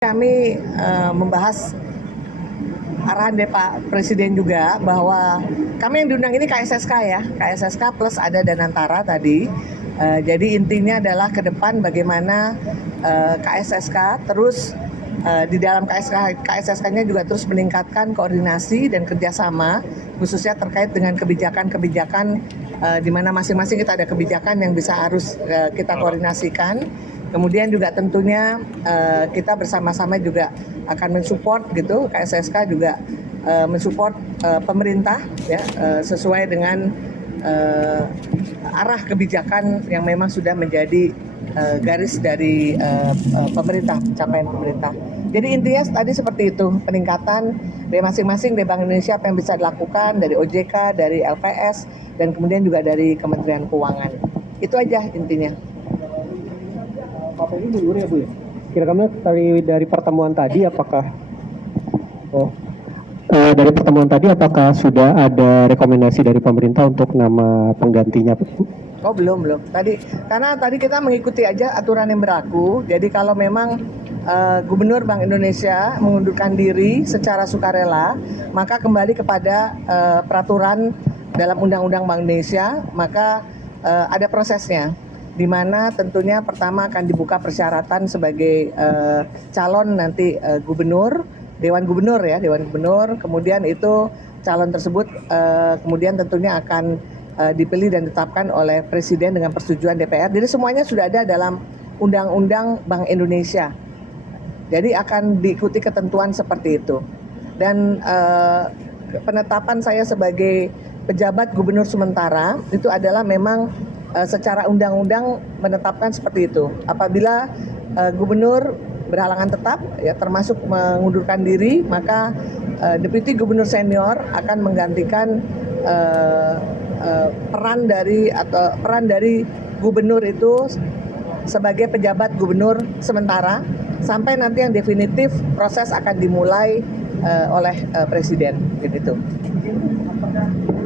Kami membahas arahan dari Pak Presiden juga bahwa kami yang diundang ini KSSK ya, KSSK plus ada Danantara tadi. Jadi intinya adalah ke depan bagaimana KSSK terus di dalam KSSK-nya juga terus meningkatkan koordinasi dan kerjasama khususnya terkait dengan kebijakan-kebijakan di mana masing-masing kita ada kebijakan yang bisa harus kita koordinasikan. Kemudian juga tentunya kita bersama-sama juga akan mensupport gitu, KSSK juga mensupport pemerintah ya sesuai dengan arah kebijakan yang memang sudah menjadi garis dari pemerintah, capaian pemerintah. Jadi intinya tadi seperti itu, peningkatan dari masing-masing dari Bank Indonesia apa yang bisa dilakukan dari OJK, dari LPS, dan kemudian juga dari Kementerian Keuangan. Itu aja intinya. Bapak ini mundur ya Bu ya? Kira-kira dari pertemuan tadi apakah dari pertemuan tadi apakah sudah ada rekomendasi dari pemerintah untuk nama penggantinya Bu? Oh belum. Karena tadi kita mengikuti aja aturan yang berlaku. Jadi kalau memang Gubernur Bank Indonesia mengundurkan diri secara sukarela, maka kembali kepada peraturan dalam Undang-Undang Bank Indonesia, maka ada prosesnya. Di mana tentunya pertama akan dibuka persyaratan sebagai calon nanti gubernur, Dewan Gubernur, kemudian itu calon tersebut kemudian tentunya akan dipilih dan ditetapkan oleh Presiden dengan persetujuan DPR. Jadi semuanya sudah ada dalam Undang-Undang Bank Indonesia. Jadi akan diikuti ketentuan seperti itu. Dan penetapan saya sebagai pejabat gubernur sementara itu adalah memang secara undang-undang menetapkan seperti itu. Apabila gubernur berhalangan tetap, ya termasuk mengundurkan diri, maka deputi gubernur senior akan menggantikan peran dari gubernur itu sebagai pejabat gubernur sementara sampai nanti yang definitif proses akan dimulai oleh Presiden, gitu.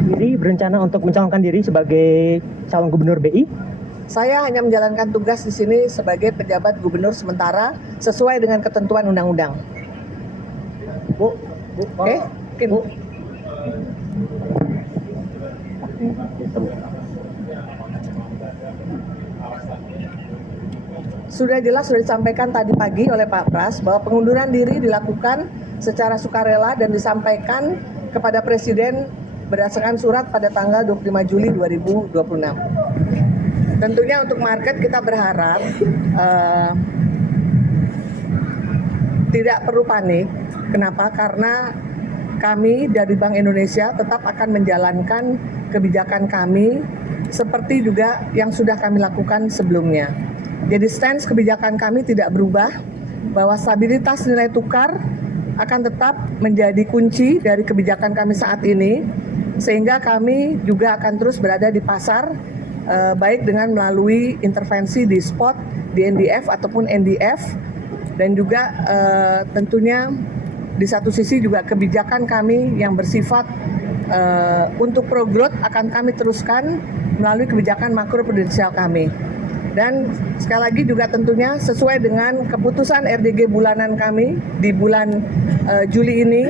Jadi berencana untuk mencalonkan diri sebagai calon gubernur BI? Saya hanya menjalankan tugas di sini sebagai pejabat gubernur sementara sesuai dengan ketentuan undang-undang. Bu, Oke? Bu. Sudah jelas sudah disampaikan tadi pagi oleh Pak Pras bahwa pengunduran diri dilakukan secara sukarela dan disampaikan kepada Presiden berdasarkan surat pada tanggal 25 Juli 2026. Tentunya untuk market kita berharap tidak perlu panik. Kenapa? Karena kami dari Bank Indonesia tetap akan menjalankan kebijakan kami seperti juga yang sudah kami lakukan sebelumnya. Jadi stance kebijakan kami tidak berubah, bahwa stabilitas nilai tukar akan tetap menjadi kunci dari kebijakan kami saat ini, sehingga kami juga akan terus berada di pasar, baik dengan melalui intervensi di spot, di NDF ataupun NDF, dan juga tentunya di satu sisi juga kebijakan kami yang bersifat untuk pro growth akan kami teruskan melalui kebijakan makro prudensial kami. Dan sekali lagi juga tentunya sesuai dengan keputusan RDG bulanan kami di bulan Juli ini,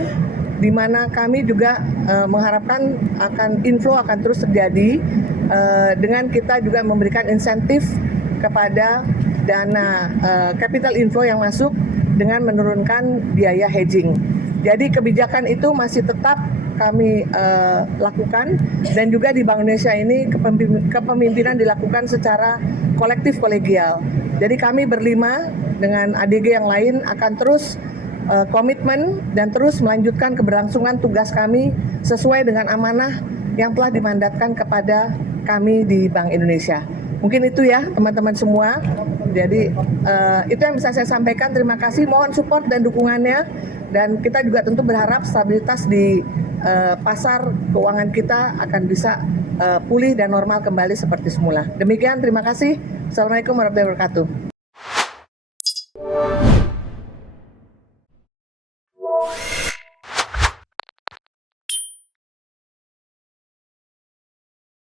di mana kami juga mengharapkan inflow akan terus terjadi dengan kita juga memberikan insentif kepada dana capital inflow yang masuk dengan menurunkan biaya hedging. Jadi kebijakan itu masih tetap kami lakukan, dan juga di Bank Indonesia ini kepemimpinan dilakukan secara kolektif kolegial. Jadi kami berlima dengan ADG yang lain akan terus komitmen dan terus melanjutkan keberlangsungan tugas kami sesuai dengan amanah yang telah dimandatkan kepada kami di Bank Indonesia. Mungkin itu ya teman-teman semua. Jadi itu yang bisa saya sampaikan. Terima kasih, mohon support dan dukungannya. Dan kita juga tentu berharap stabilitas di pasar keuangan kita akan bisa pulih dan normal kembali seperti semula. Demikian, terima kasih. Assalamualaikum warahmatullahi wabarakatuh.